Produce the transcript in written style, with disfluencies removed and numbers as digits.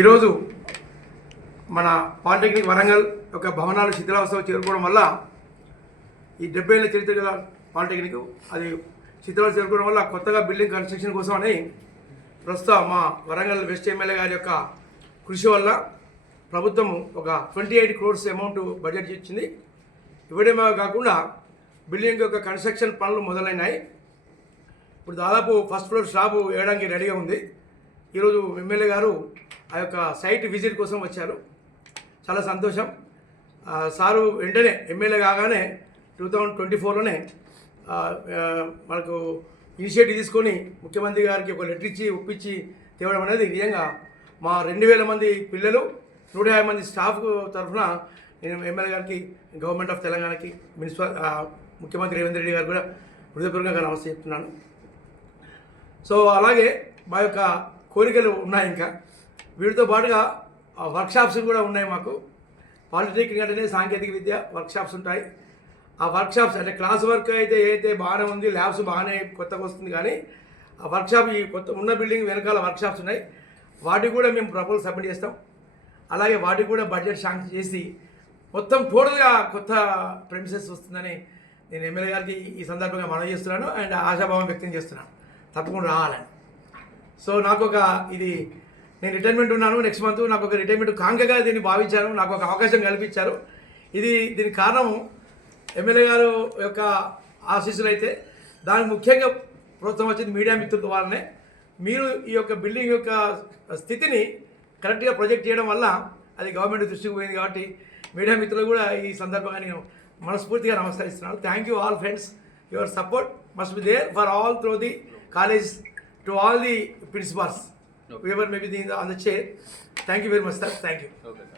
ఈరోజు మన పాలిటెక్నిక్ వరంగల్ యొక్క భవనాలు శిథిలావస్థకు చేరుకోవడం వల్ల ఈ 70 ఏళ్ల చరిత్ర గల పాలిటెక్నిక్ అది శిథిలావస్థ చేరుకోవడం వల్ల కొత్తగా బిల్డింగ్ కన్స్ట్రక్షన్ కోసం అని ప్రస్తుతం మా వరంగల్ వెస్ట్ ఎమ్మెల్యే గారి యొక్క కృషి వల్ల ప్రభుత్వం ఒక 28 crores అమౌంట్ బడ్జెట్ ఇచ్చింది. ఇవ్వడమే కాకుండా బిల్డింగ్ యొక్క కన్స్ట్రక్షన్ పనులు మొదలైనాయి. ఇప్పుడు దాదాపు ఫస్ట్ ఫ్లోర్ స్లాబ్ వేయడానికి రెడీగా ఉంది. ఈరోజు ఎమ్మెల్యే గారు ఆ యొక్క సైట్ విజిట్ కోసం వచ్చారు. చాలా సంతోషం. సారు వెంటనే ఎమ్మెల్యే కాగానే 2024లోనే మనకు ఇనిషియేటివ్ తీసుకొని ముఖ్యమంత్రి గారికి ఒక లెటర్ ఇచ్చి ఒప్పించి తేవడం అనేది నిజంగా మా 2000 మంది పిల్లలు 150 మంది స్టాఫ్ తరఫున నేను ఎమ్మెల్యే గారికి, గవర్నమెంట్ ఆఫ్ తెలంగాణకి, ముఖ్యమంత్రి రేవంత్ రెడ్డి గారు కూడా హృదయపూర్వకంగా నమస్తే చెప్తున్నాను. సో అలాగే మా యొక్క కోరికలు ఉన్నాయి. ఇంకా వీటితో పాటుగా వర్క్షాప్స్ కూడా ఉన్నాయి. మాకు పాలిటెక్నిక్ అంటేనే సాంకేతిక విద్య వర్క్షాప్స్ ఉంటాయి. ఆ వర్క్షాప్స్ అంటే క్లాస్ వర్క్ అయితే బాగానే ఉంది, ల్యాబ్స్ బాగానే కొత్తగా వస్తుంది. కానీ ఆ వర్క్షాప్ ఈ కొత్త ఉన్న బిల్డింగ్ వెనకాల వర్క్షాప్స్ ఉన్నాయి. వాటికి కూడా మేము ప్రపోజల్ సబ్మిట్ చేస్తాం. అలాగే వాటికి కూడా బడ్జెట్ శాంక్షన్ చేసి మొత్తం టోటల్గా కొత్త ప్రెమిసెస్ వస్తుందని నేను ఎమ్మెల్యే గారికి ఈ సందర్భంగా మనవి చేస్తున్నాను అండ్ ఆశాభావం వ్యక్తం చేస్తున్నాను. తప్పకుండా రావాలని. సో నాకు ఒక నేను రిటైర్మెంట్ ఉన్నాను. నెక్స్ట్ మంత్ నాకు ఒక రిటైర్మెంట్ కాంకగా దీన్ని భావించాను. నాకు ఒక అవకాశం కల్పించారు. దీనికి కారణము ఎమ్మెల్యే గారు యొక్క ఆశీస్సులు అయితే దానికి ముఖ్యంగా ప్రోత్సాహం వచ్చింది మీడియా మిత్రుల వాళ్ళనే. మీరు ఈ యొక్క బిల్డింగ్ యొక్క స్థితిని కరెక్ట్గా ప్రొజెక్ట్ చేయడం వల్ల అది గవర్నమెంట్ దృష్టికి పోయింది. కాబట్టి మీడియా మిత్రులు కూడా ఈ సందర్భంగా నేను మనస్ఫూర్తిగా నమస్కరిస్తున్నాను. Thank you all friends. Your support must be there for all through the college, to all the principals, whoever may be on the chair. Thank you very much, sir. Thank you. Okay.